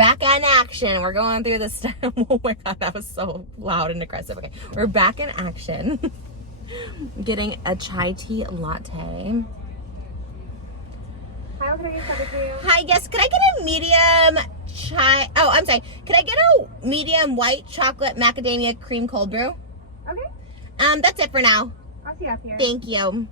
back in action. We're going through this stuff. Oh my God, that was so loud and aggressive. Okay, we're back in action. Getting a chai tea latte. Hi, what can I get started for you? Hi, yes, could I get a medium chai? Oh, I'm sorry. Could I get a medium white chocolate macadamia cream cold brew? Okay. That's it for now. I'll see you up here. Thank you.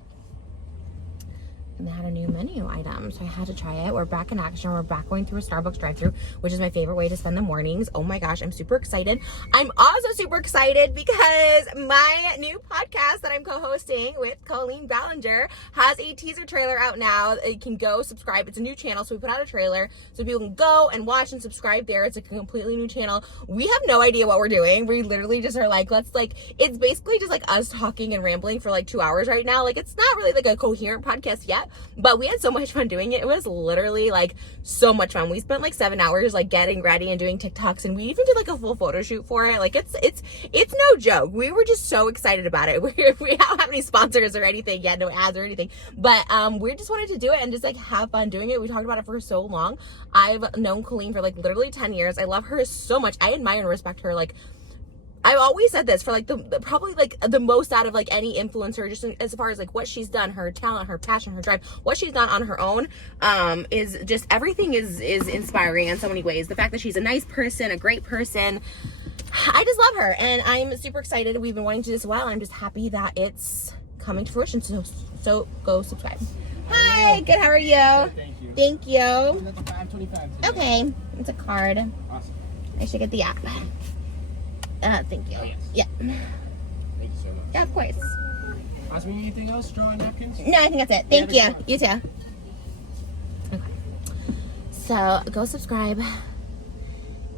And they had a new menu item, so I had to try it. We're back in action. We're back going through a Starbucks drive-thru, which is my favorite way to spend the mornings. Oh my gosh, I'm super excited. I'm also super excited because my new podcast that I'm co-hosting with Colleen Ballinger has a teaser trailer out now. You can go subscribe. It's a new channel, so we put out a trailer so people can go and watch and subscribe there. It's a completely new channel. We have no idea what we're doing. We literally just are like, it's basically just like us talking and rambling for like 2 hours right now. Like, it's not really like a coherent podcast yet. But we had so much fun doing it. It was literally like so much fun. We spent like 7 hours like getting ready and doing TikToks, and we even did like a full photo shoot for it. Like it's no joke. We were just so excited about it. We don't have any sponsors or anything yet, no ads or anything. But we just wanted to do it and just like have fun doing it. We talked about it for so long. I've known Colleen for like literally 10 years. I love her so much. I admire and respect her. Like, I've always said this, for like the probably like the most out of like any influencer, just as far as like what she's done, her talent, her passion, her drive, what she's done on her own, is just everything is inspiring in so many ways. The fact that she's a nice person, a great person, I just love her, and I'm super excited. We've been wanting to do this a while. I'm just happy that it's coming to fruition. So go subscribe. Hi, good. How are you? Good, thank you. Thank you. Okay, it's a card. Awesome. I should get the app. Thank you. Oh, yes. Yeah. Thank you so much. Yeah, of course. Awesome. Anything else? Straw and napkins? No, I think that's it. Thank Yeah, you. You too. Okay. So go subscribe.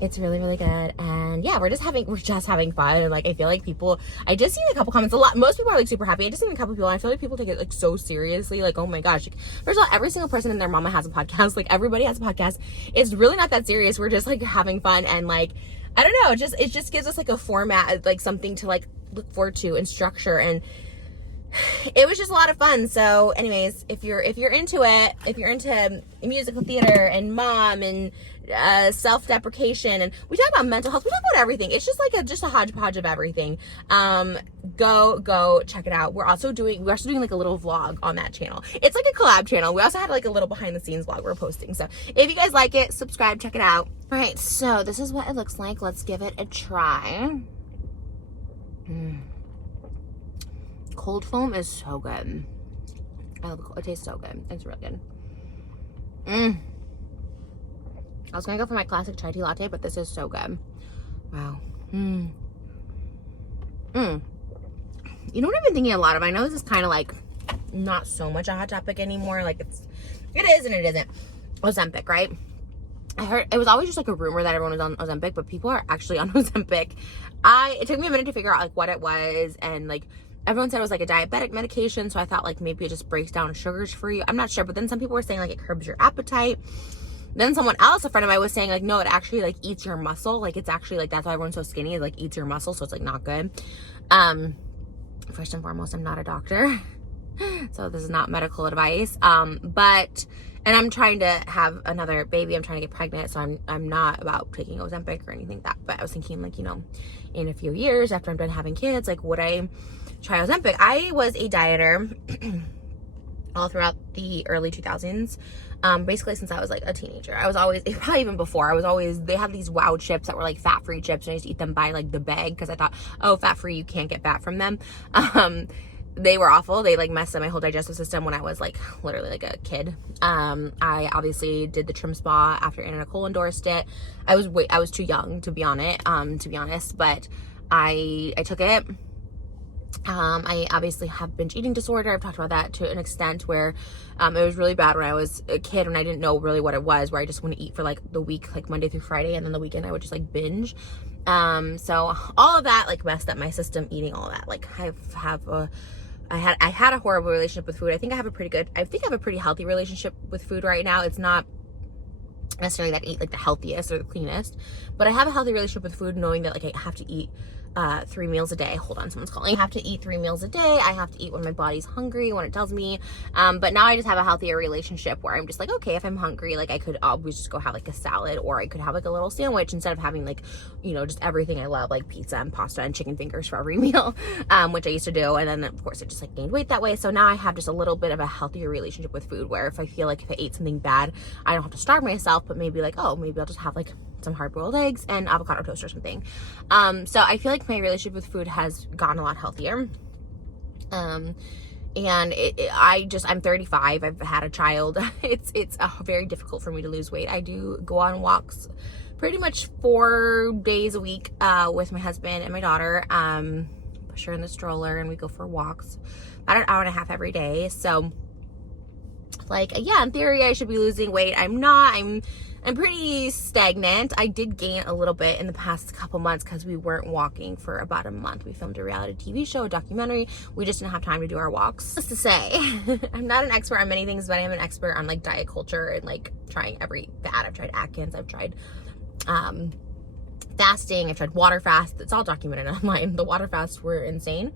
It's really, really good. And yeah, we're just having fun. And like, I feel like I just seen a couple comments. Most people are like super happy. I just seen a couple people, and I feel like people take it like so seriously. Like, oh my gosh. Like, first of all, every single person and their mama has a podcast. Like, everybody has a podcast. It's really not that serious. We're just like having fun, and like, I don't know, it just gives us like a format, like something to like look forward to and structure, and it was just a lot of fun. So anyways, if you're into it, if you're into musical theater and mom and self-deprecation, and we talk about mental health, we talk about everything. It's just like a hodgepodge of everything. Go check it out. We're also doing like a little vlog on that channel. It's like a collab channel. We also had like a little behind the scenes vlog we're posting. So if you guys like it, subscribe, check it out. All right, so this is what it looks like. Let's give it a try. Cold foam is so good. I love it. It tastes so good. It's really good. I was gonna go for my classic chai tea latte, but this is so good. Wow. You know what I've been thinking a lot of? I know this is kind of like not so much a hot topic anymore. Like it is and it isn't. Ozempic, right? I heard it was always just like a rumor that everyone was on Ozempic, but people are actually on Ozempic. It took me a minute to figure out like what it was, and like everyone said it was like a diabetic medication, so I thought like maybe it just breaks down sugars for you. I'm not sure, but then some people were saying like it curbs your appetite. Then someone else, a friend of mine, was saying like, no, it actually like eats your muscle. Like, it's actually like, that's why everyone's so skinny. It like eats your muscle, so it's like not good. First and foremost, I'm not a doctor, so this is not medical advice. And I'm trying to have another baby. I'm trying to get pregnant, so I'm not about taking Ozempic or anything like that. But I was thinking like, you know, in a few years after I'm done having kids, like, would I try Ozempic? I was a dieter all throughout the early 2000s. Basically since I was like a teenager. I was always, probably even before, they had these WOW chips that were like fat-free chips, and I used to eat them by like the bag because I thought, oh, fat-free, you can't get fat from them. They were awful. They like messed up my whole digestive system when I was like literally like a kid. I obviously did the trim spa after Anna Nicole endorsed it. I was too young to be on it, to be honest, but I took it. I obviously have binge eating disorder. I've talked about that to an extent where it was really bad when I was a kid, when I didn't know really what it was, where I just wouldn't eat for like the week, like Monday through Friday, and then the weekend I would just like binge. So all of that like messed up my system, eating all that. Like I had a horrible relationship with food. I think I have a pretty healthy relationship with food right now. It's not necessarily that I eat like the healthiest or the cleanest, but I have a healthy relationship with food, knowing that like I have to eat 3 meals a day. Hold on, someone's calling. I have to eat 3 meals a day. I have to eat when my body's hungry, when it tells me. But now I just have a healthier relationship where I'm just like, okay, if I'm hungry, like I could always just go have like a salad, or I could have like a little sandwich instead of having like, you know, just everything I love, like pizza and pasta and chicken fingers for every meal, which I used to do. And then of course I just like gained weight that way. So now I have just a little bit of a healthier relationship with food, where if I feel like if I ate something bad, I don't have to starve myself, but maybe like, oh, maybe I'll just have like some hard-boiled eggs and avocado toast or something. So I feel like my relationship with food has gotten a lot healthier. And I'm 35. I've had a child. It's very difficult for me to lose weight. I do go on walks pretty much 4 days a week with my husband and my daughter. Push her in the stroller and we go for walks about an hour and a half every day. So like, yeah, in theory I should be losing weight. I'm not. I'm pretty stagnant. I did gain a little bit in the past couple months because we weren't walking for about a month. We filmed a reality TV show, a documentary. We just didn't have time to do our walks. Just to say, I'm not an expert on many things, but I am an expert on like diet culture and like trying every fad. I've tried Atkins, I've tried fasting, I've tried water fast. It's all documented online. The water fasts were insane.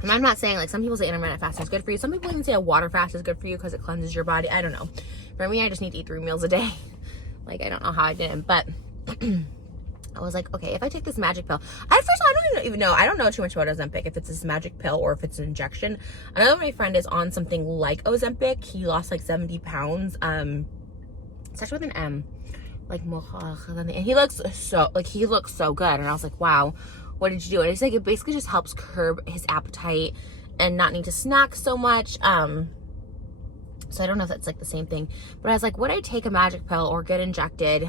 And I'm not saying, like, some people say intermittent fasting is good for you. Some people even say a water fast is good for you because it cleanses your body. I don't know. For me, I just need to eat 3 meals a day. Like, I don't know how I did it, but I was like, okay, if I take this magic pill. At first, I don't even know. I don't know too much about Ozempic, if it's this magic pill or if it's an injection. I know my friend is on something like Ozempic. He lost like 70 pounds. Starts with an M. Like, and he looks so good. And I was like, wow. What did you do? And he's like, it basically just helps curb his appetite and not need to snack so much. So I don't know if that's like the same thing, but I was like, would I take a magic pill or get injected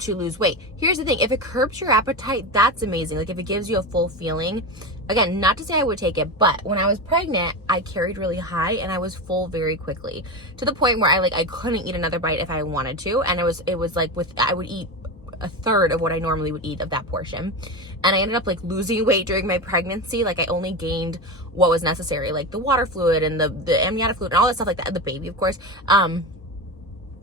to lose weight? Here's the thing. If it curbs your appetite, that's amazing. Like if it gives you a full feeling, again, not to say I would take it, but when I was pregnant, I carried really high and I was full very quickly to the point where I couldn't eat another bite if I wanted to. And it was like I would eat a third of what I normally would eat of that portion. And I ended up like losing weight during my pregnancy. Like I only gained what was necessary, like the water fluid and the amniotic fluid and all that stuff like that, the baby, of course. So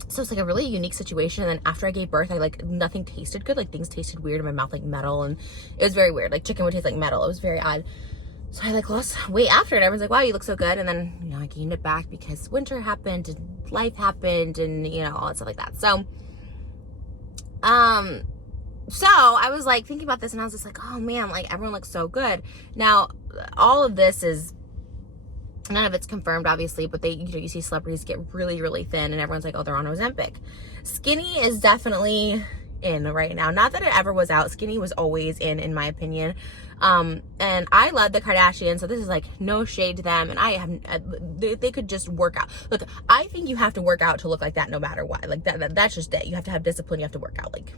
it's like a really unique situation. And then after I gave birth, nothing tasted good. Like things tasted weird in my mouth, like metal. And it was very weird. Like chicken would taste like metal. It was very odd. So I lost weight after it. Everyone's like, wow, you look so good. And then, I gained it back because winter happened and life happened and, all that stuff like that. So I was like thinking about this and I was just like, oh man, like everyone looks so good. Now, all of this is, none of it's confirmed obviously, but you see celebrities get really, really thin and everyone's like, oh, they're on Ozempic. Skinny is definitely in right now. Not that it ever was out. Skinny was always in my opinion. And I love the Kardashians, so this is like no shade to them. And they could just work out. Look, I think you have to work out to look like that no matter what. Like that's just it. You have to have discipline. You have to work out. Like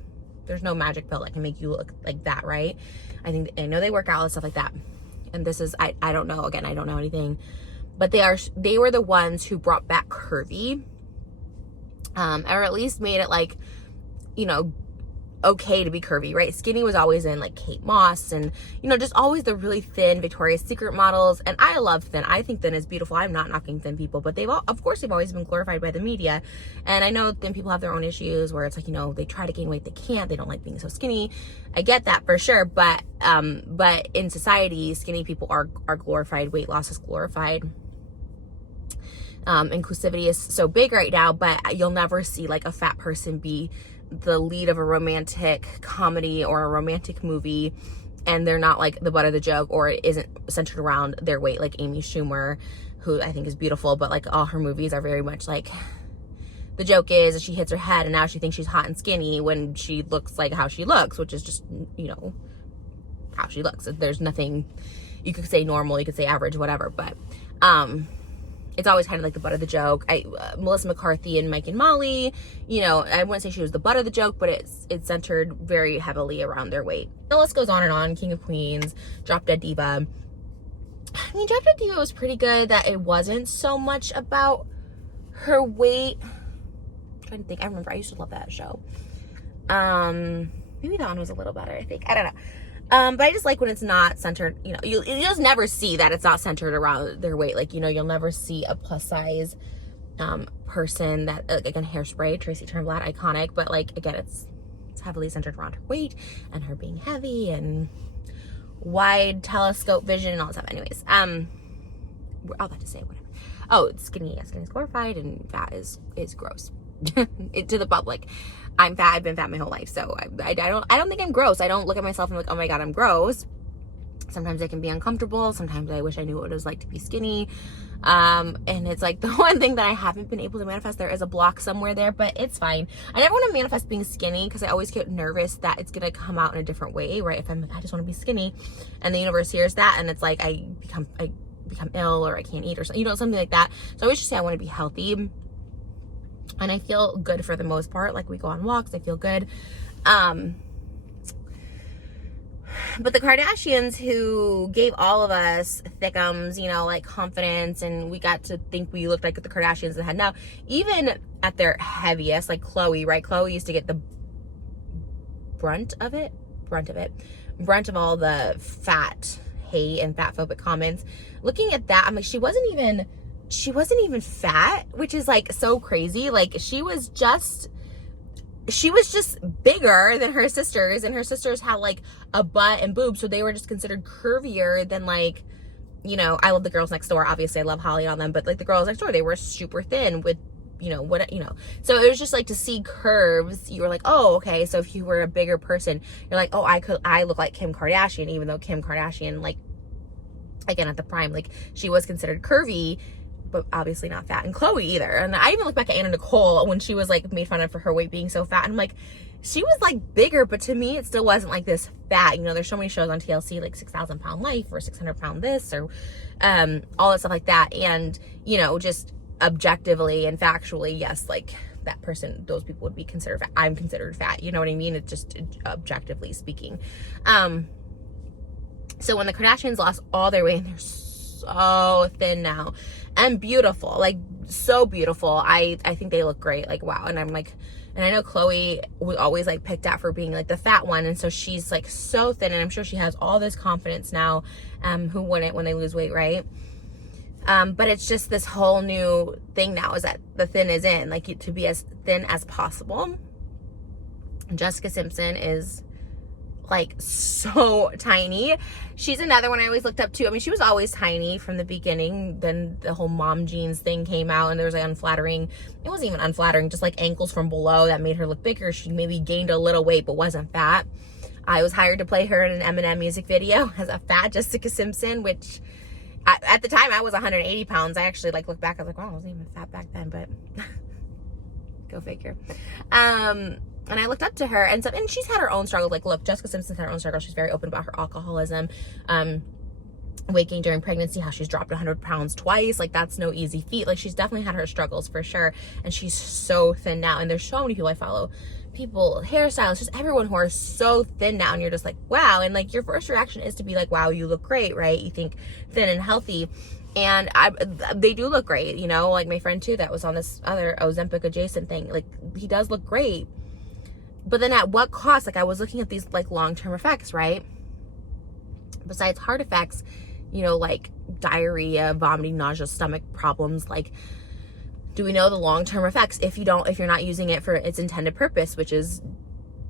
there's no magic pill that can make you look like that, right? I know they work out and stuff like that. And this is, I don't know. Again, I don't know anything, but they were the ones who brought back curvy, or at least made it like, okay to be curvy, right? Skinny was always in like Kate Moss and, just always the really thin Victoria's Secret models. And I love thin. I think thin is beautiful. I'm not knocking thin people, but they've always been glorified by the media. And I know thin people have their own issues where it's like, they try to gain weight, they can't, they don't like being so skinny. I get that for sure. But in society, skinny people are glorified. Weight loss is glorified. Inclusivity is so big right now, but you'll never see like a fat person be the lead of a romantic comedy or a romantic movie and they're not like the butt of the joke, or it isn't centered around their weight, like Amy Schumer, who I think is beautiful, but like all her movies are very much like the joke is she hits her head and now she thinks she's hot and skinny when she looks like how she looks, which is just how she looks. There's nothing, you could say normal, you could say average, whatever, but it's always kind of like the butt of the joke. Melissa McCarthy and Mike and Molly, I wouldn't say she was the butt of the joke, but it's centered very heavily around their weight. The list goes on and on. King of Queens, Drop Dead Diva. I mean, Drop Dead Diva was pretty good, that it wasn't so much about her weight. I'm trying to think. I remember I used to love that show. Maybe that one was a little better, I think. I don't know. But I just like when it's not centered, you just never see that it's not centered around their weight. Like, you'll never see a plus size person that, again, Hairspray, Tracy Turnblad, iconic. But like, again, it's heavily centered around her weight and her being heavy and wide telescope vision and all that stuff. Anyways, I was about to say whatever. Oh, skinny is glorified and fat is gross. To the public. I'm fat. I've been fat my whole life, so I don't think I'm gross. I don't look at myself and like, oh my god, I'm gross. Sometimes I can be uncomfortable. Sometimes I wish I knew what it was like to be skinny. And it's like the one thing that I haven't been able to manifest. There is a block somewhere there, but it's fine. I never want to manifest being skinny because I always get nervous that it's gonna come out in a different way, right? If I'm like, I just want to be skinny, and the universe hears that, and it's like I become ill or I can't eat or something, something like that. So I always just say I want to be healthy, and I feel good for the most part. Like we go on walks, I feel good. But the Kardashians, who gave all of us thickums, like confidence, and we got to think we looked like the Kardashians that had now, even at their heaviest, like Khloe, right? Khloe used to get the brunt of all the fat hate and fat phobic comments. Looking at that, I'm like, she wasn't even fat, which is like so crazy. Like she was just bigger than her sisters, and her sisters had like a butt and boobs, so they were just considered curvier than like, I love the girls next door. Obviously I love Holly on them, but like the girls next door, they were super thin with, so it was just like to see curves. You were like, oh, okay. So if you were a bigger person, you're like, oh, I look like Kim Kardashian, even though Kim Kardashian, like, again, at the prime, like she was considered curvy, but obviously not fat. And Khloe either. And I even look back at Anna Nicole when she was like made fun of for her weight being so fat, and I'm like, she was like bigger, but to me it still wasn't like this fat. There's so many shows on TLC, like 6,000 pound life or 600 pound this or all that stuff like that. And just objectively and factually, yes, like that person, those people would be considered fat. I'm considered fat, you know what I mean? It's just objectively speaking. So when the Kardashians lost all their weight, and they're so thin now and beautiful, like so beautiful. I think they look great, like wow. And I'm like, and I know Khloe was always like picked out for being like the fat one, and so she's like so thin, and I'm sure she has all this confidence now. Who wouldn't when they lose weight, right? But it's just this whole new thing now, is that the thin is in, like to be as thin as possible. Jessica Simpson is like so tiny. She's another one I always looked up to. I mean, she was always tiny from the beginning. Then the whole mom jeans thing came out, and there was like unflattering, it wasn't even unflattering, just like ankles from below that made her look bigger. She maybe gained a little weight but wasn't fat. I was hired to play her in an Eminem music video as a fat Jessica Simpson, which at the time I was 180 pounds. I actually like look back, I was like, wow, I wasn't even fat back then, but go figure. And I looked up to her, and she's had her own struggles. Like, look, Jessica Simpson's had her own struggles. She's very open about her alcoholism, weight gain during pregnancy, how she's dropped 100 pounds twice. Like, that's no easy feat. Like, she's definitely had her struggles for sure. And she's so thin now. And there's so many people I follow, hairstylists, just everyone who are so thin now. And you're just like, wow. And like, your first reaction is to be like, wow, you look great, right? You think thin and healthy. And they do look great, like my friend too, that was on this other Ozempic adjacent thing. Like, he does look great. But then at what cost? Like, I was looking at these like long-term effects, right? Besides heart effects, like diarrhea, vomiting, nausea, stomach problems. Like, do we know the long-term effects if you're not using it for its intended purpose, which is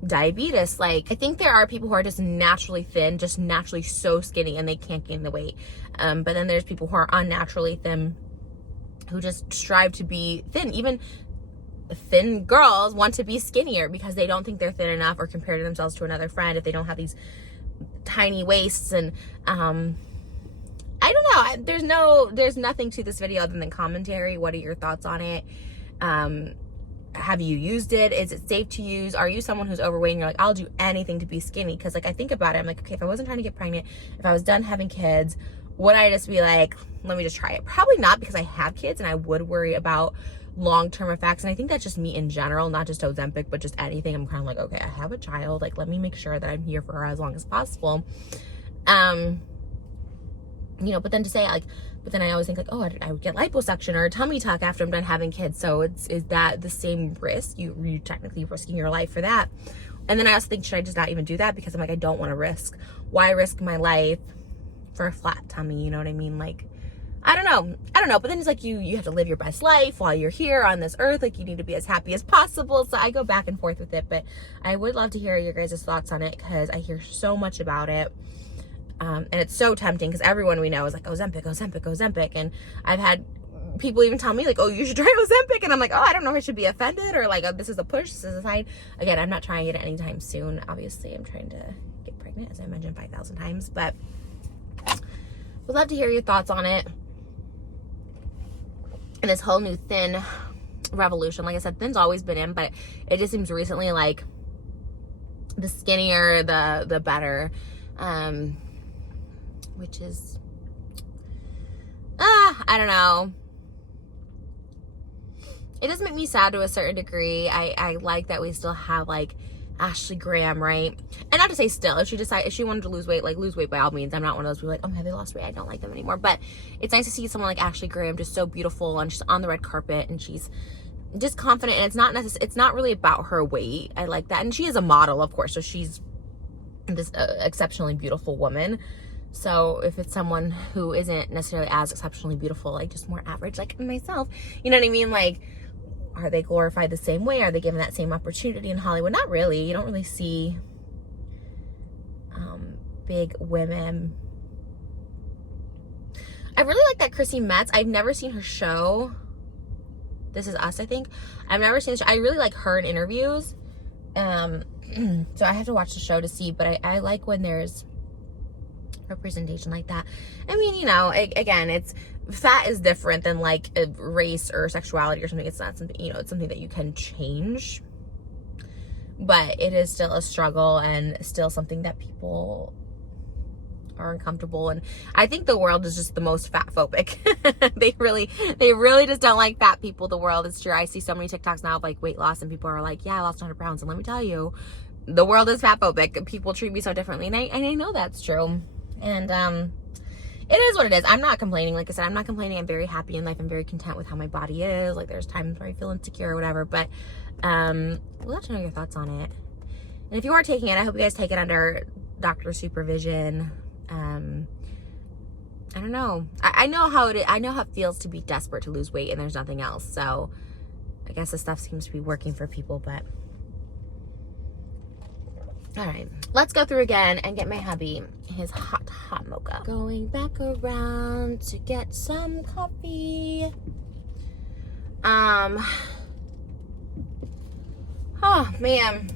diabetes? Like, I think there are people who are just naturally thin, just naturally so skinny, and they can't gain the weight. But then there's people who are unnaturally thin, who just strive to be thin. Even thin girls want to be skinnier because they don't think they're thin enough, or compare themselves to another friend if they don't have these tiny waists. And I don't know, there's nothing to this video other than commentary. What are your thoughts on it? Have you used it? Is it safe to use? Are you someone who's overweight and you're like, I'll do anything to be skinny? Because like, I think about it, I'm like, okay, if I wasn't trying to get pregnant, if I was done having kids, would I just be like, let me just try it? Probably not, because I have kids and I would worry about long-term effects. And I think that's just me in general, not just Ozempic, but just anything. I'm kind of like, okay, I have a child, like, let me make sure that I'm here for her as long as possible. But then to say like, but then I always think like, oh, I would get liposuction or a tummy tuck after I'm done having kids. So is that the same risk? You're technically risking your life for that. And then I also think, should I just not even do that? Because I'm like, I don't want to risk. Why risk my life for a flat tummy? You know what I mean? Like, I don't know. But then it's like you have to live your best life while you're here on this earth. Like, you need to be as happy as possible. So I go back and forth with it, but I would love to hear your guys' thoughts on it, because I hear so much about it. And it's so tempting, because everyone we know is like, Ozempic. And I've had people even tell me like, oh, you should try Ozempic. And I'm like, oh, I don't know if I should be offended, or like, oh, this is a push, this is a sign. Again, I'm not trying it anytime soon. Obviously, I'm trying to get pregnant, as I mentioned 5,000 times, but would love to hear your thoughts on it. And this whole new thin revolution, like I said, thin's always been in, but it just seems recently like the skinnier, the better. Which is, I don't know. It does make me sad to a certain degree. I like that we still have like Ashley Graham, right? And not to say still, if she wanted to lose weight, like lose weight by all means. I'm not one of those people like, oh, have they lost weight? I don't like them anymore. But it's nice to see someone like Ashley Graham, just so beautiful, and she's on the red carpet, and she's just confident. And it's not really about her weight. I like that. And she is a model, of course, so she's this exceptionally beautiful woman. So if it's someone who isn't necessarily as exceptionally beautiful, like just more average, like myself, you know what I mean? Like, are they glorified the same way? Are they given that same opportunity in Hollywood? Not really. You don't really see big women. I really like that Chrissy Metz. I've never seen her show. This Is Us, I think. I've never seen the show. I really like her in interviews. So I have to watch the show to see, but I like when there's representation like that. I mean, you know, again, it's fat is different than like a race or sexuality or something. It's not something, you know, it's something that you can change, but it is still a struggle and still something that people are uncomfortable. And I think the world is just the most fat phobic. they really just don't like fat people. The world is true. I see so many TikToks now of like weight loss, and people are like, yeah, I lost 100 pounds. And let me tell you, the world is fat phobic. People treat me so differently. And I know that's true. And it is what it is. I'm not complaining. Like I said, I'm not complaining. I'm very happy in life. I'm very content with how my body is. Like, there's times where I feel insecure or whatever, but we'll let you know your thoughts on it. And if you are taking it, I hope you guys take it under doctor supervision. I don't know. I know how it is. I know how it feels to be desperate to lose weight and there's nothing else. So I guess this stuff seems to be working for people, but all right, let's go through again and get my hubby his hot mocha. Going back around to get some coffee. Oh man.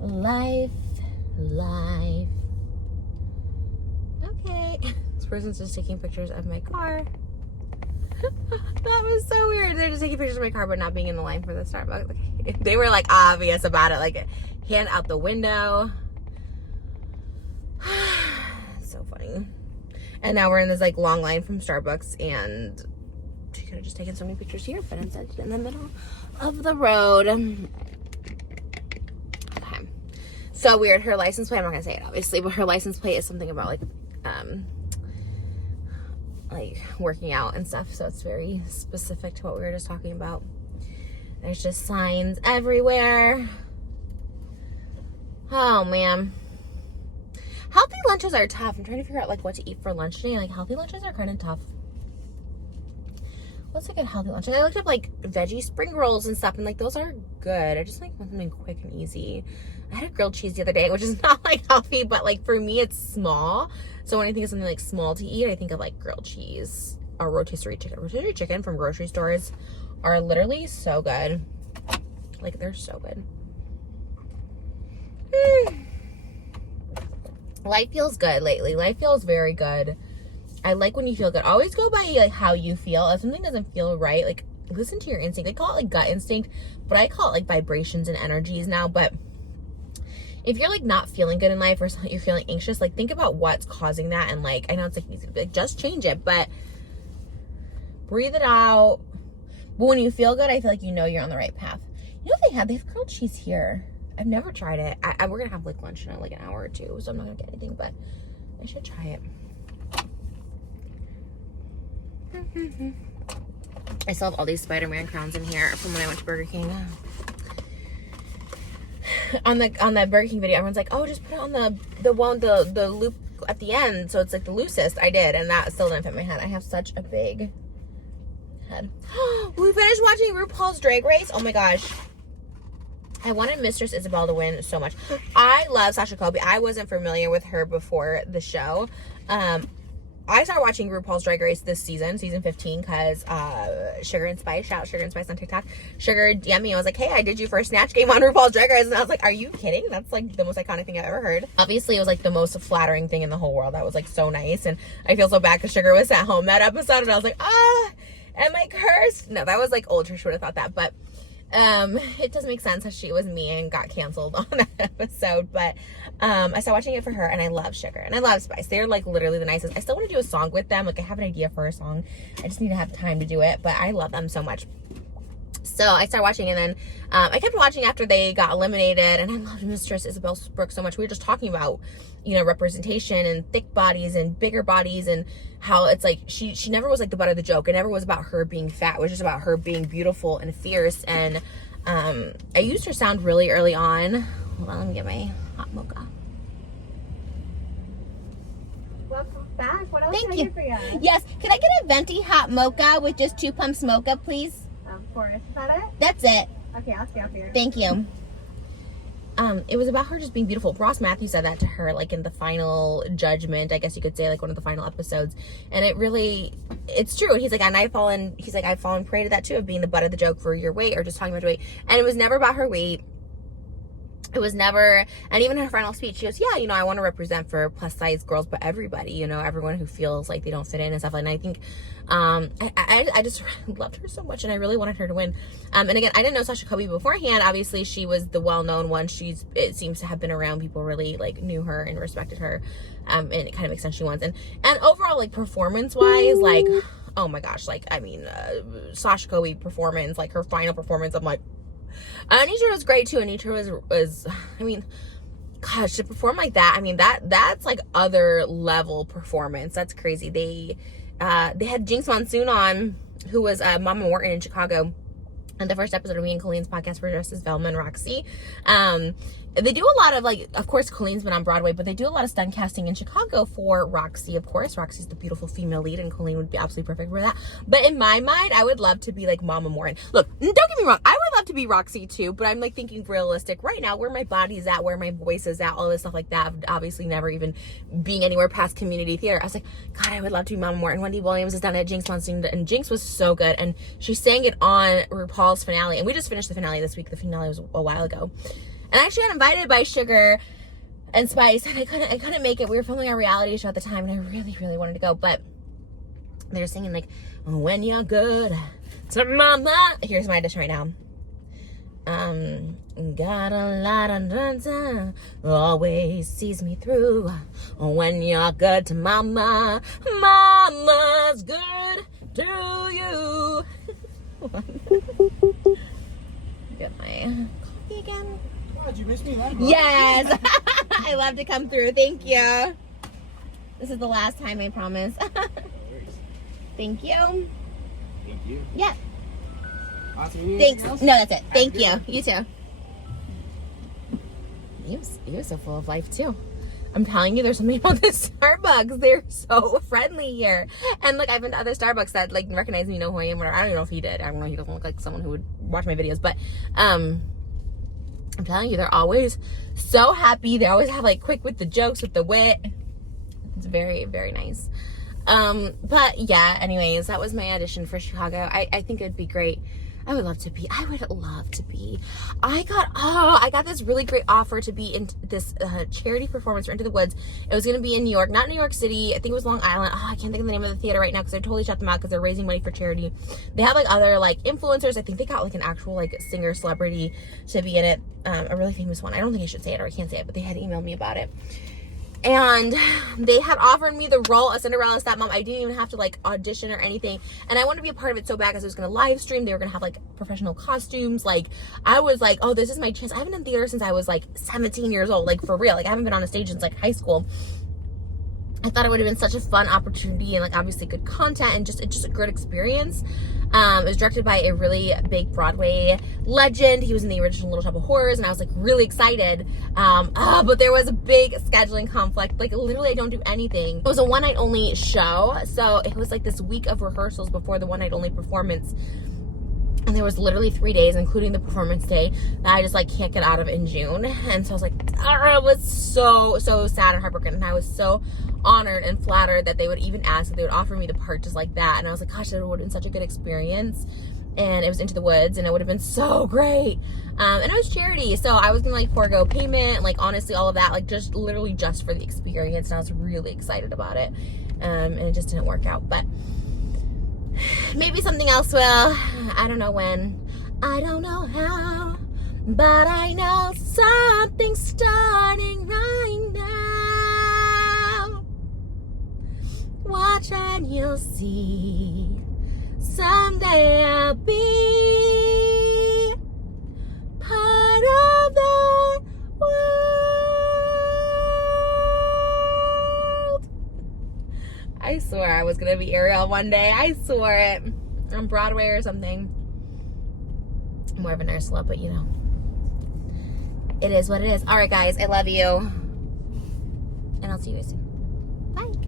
Life. Okay. This person's just taking pictures of my car. That was so weird. They're just taking pictures of my car but not being in the line for the Starbucks. They were like obvious about it, like hand out the window. So funny. And now we're in this like long line from Starbucks, and she could have just taken so many pictures here, but instead she's in the middle of the road. Okay. So weird. Her license plate, I'm not gonna say it obviously, but her license plate is something about like working out and stuff, so it's very specific to what we were just talking about. There's just signs everywhere. Oh man, healthy lunches are tough. I'm trying to figure out like what to eat for lunch today. Like, healthy lunches are kind of tough. What's a good healthy lunch? I looked up like veggie spring rolls and stuff, and like those are good. I just like want something quick and easy. I had a grilled cheese the other day, which is not like healthy, but like for me it's small. So when I think of something like small to eat, I think of like grilled cheese or rotisserie chicken. Rotisserie chicken from grocery stores are literally so good. Like, they're so good. Life feels good lately. Life feels very good. I like when you feel good. Always go by like how you feel. If something doesn't feel right, like listen to your instinct. They call it like gut instinct, but I call it like vibrations and energies now. But if you're like not feeling good in life, or you're feeling anxious, like think about what's causing that, and like, I know it's like easy to be like, just change it, but breathe it out. But when you feel good, I feel like you know you're on the right path. You know what they have grilled cheese here. I've never tried it. We're gonna have like lunch in like an hour or two, so I'm not gonna get anything, but I should try it. I still have all these Spider-Man crowns in here from when I went to Burger King. On the Burger King video, everyone's like, oh, just put it on the loop at the end, so it's like the loosest. I did, and that still didn't fit my head. I have such a big head. We finished watching RuPaul's Drag Race. Oh my gosh. I wanted Mistress Isabel to win so much. I love Sasha Colby. I wasn't familiar with her before the show. I started watching RuPaul's Drag Race this season 15, because Sugar and Spice, shout out Sugar and Spice on TikTok. Sugar DM'd me. I was like, hey, I did you for a Snatch game on RuPaul's Drag Race. And I was like, are you kidding? That's like the most iconic thing I've ever heard. Obviously, it was like the most flattering thing in the whole world. That was like so nice. And I feel so bad because Sugar was at home that episode. And I was like, am I cursed? No, that was like old Trish would have thought that. But it doesn't make sense that she was me and got canceled on that episode. But I started watching it for her, and I love Sugar and I love Spice. They're like literally the nicest. I still want to do a song with them. Like, I have an idea for a song. I just need to have time to do it, but I love them so much. So I started watching, and then I kept watching after they got eliminated, and I loved Mistress Isabel Brooks so much. We were just talking about, you know, representation and thick bodies and bigger bodies, and how it's like she never was like the butt of the joke. It never was about her being fat. It was just about her being beautiful and fierce. And I used her sound really early on. Hold on, let me get my hot mocha. Welcome back. What else Thank can I you. do for you? Yes, can I get a venti hot mocha with just 2 pumps mocha, please? Of course. Is that it? That's it. Okay, I'll stay up here. Thank you. It was about her just being beautiful. Ross Matthews said that to her, like in the final judgment, I guess you could say, like one of the final episodes. And it's true. He's like, and I've fallen prey to that too, of being the butt of the joke for your weight or just talking about your weight. And it was never about her weight. It was never, and even in her final speech, she goes, yeah, you know, I want to represent for plus size girls, but everybody, you know, everyone who feels like they don't fit in and stuff like that. And I think, I just loved her so much, and I really wanted her to win. And again, I didn't know Sasha Colby beforehand. Obviously, she was the well-known one. It seems to have been around. People really like knew her and respected her. And it kind of makes sense she won. And overall, like performance-wise, like, oh my gosh, like, I mean, Sasha Colby performance, like her final performance, I'm like, Anitra was great too. Anitra was I mean, gosh, to perform like that, I mean, that's like other level performance. That's crazy. They had Jinx Monsoon on, who was Mama Morton in Chicago. And the first episode of me and Colleen's podcast for dressed as Velma and Roxy. They do a lot of, like, of course, Colleen's been on Broadway, but they do a lot of stunt casting in Chicago for Roxy, of course. Roxy's the beautiful female lead, and Colleen would be absolutely perfect for that. But in my mind, I would love to be, like, Mama Morton. Look, don't get me wrong. I would love to be Roxy, too, but I'm, like, thinking realistic right now, where my body's at, where my voice is at, all this stuff like that. Obviously, never even being anywhere past community theater. I was like, God, I would love to be Mama Morton. Wendy Williams has done it at Jinx Monsoon, and Jinx was so good, and she sang it on RuPaul's finale, and we just finished the finale this week. The finale was a while ago. And I actually got invited by Sugar and Spice, and I couldn't make it. We were filming our reality show at the time, and I really, really wanted to go. But they were singing, like, when you're good to mama. Here's my audition right now. Got a lot of time, always sees me through. When you're good to mama, mama's good to you. Get my coffee again. God, you missed me that much. Yes. I love to come through. Thank you. This is the last time, I promise. Thank you. Thank you. Yeah. Awesome. Thanks. Else? No, that's it. Thank you. You too. You're so full of life too. I'm telling you, there's something about this Starbucks. They're so friendly here. And like, I've been to other Starbucks that like recognize me, know who I am. Or I don't even know if he did. I don't know. He doesn't look like someone who would watch my videos. But I'm telling you, they're always so happy. They always have like quick with the jokes, with the wit. It's very, very nice. But yeah, anyways, that was my audition for Chicago. I think it'd be great. I would love to be. I got this really great offer to be in this charity performance for Into the Woods. It was going to be in New York, not New York City. I think it was Long Island. I can't think of the name of the theater right now because I totally shut them out because they're raising money for charity. They have like other like influencers. I think they got like an actual like singer celebrity to be in it. A really famous one. I don't think I should say it or I can't say it, but they had emailed me about it. And they had offered me the role of Cinderella's stepmom. I didn't even have to like audition or anything. And I wanted to be a part of it so bad because I was going to live stream. They were going to have like professional costumes. Like I was like, oh, this is my chance. I haven't done theater since I was like 17 years old. Like for real. Like I haven't been on a stage since like high school. I thought it would have been such a fun opportunity and like obviously good content and just a good experience. It was directed by a really big Broadway legend. He was in the original Little Shop of Horrors, and I was like really excited. But there was a big scheduling conflict. Like literally I don't do anything. It was a one night only show. So it was like this week of rehearsals before the one night only performance. And there was literally 3 days, including the performance day, that I just like can't get out of in June. And so I was like, I was so sad and heartbroken. And I was so honored and flattered that they would even ask if they would offer me the part just like that. And I was like, gosh, that would have been such a good experience. And it was Into the Woods, and it would have been so great. And it was charity, so I was gonna like forego payment, like honestly all of that, like just literally just for the experience. And I was really excited about it. And it just didn't work out, but maybe something else will. I don't know when. I don't know how. But I know something's starting right now. Watch and you'll see. Someday I'll be part of the world. I swore I was gonna be Ariel one day. I swore it. On Broadway or something. I'm more of an Ursula, but you know. It is what it is. Alright guys, I love you. And I'll see you guys soon.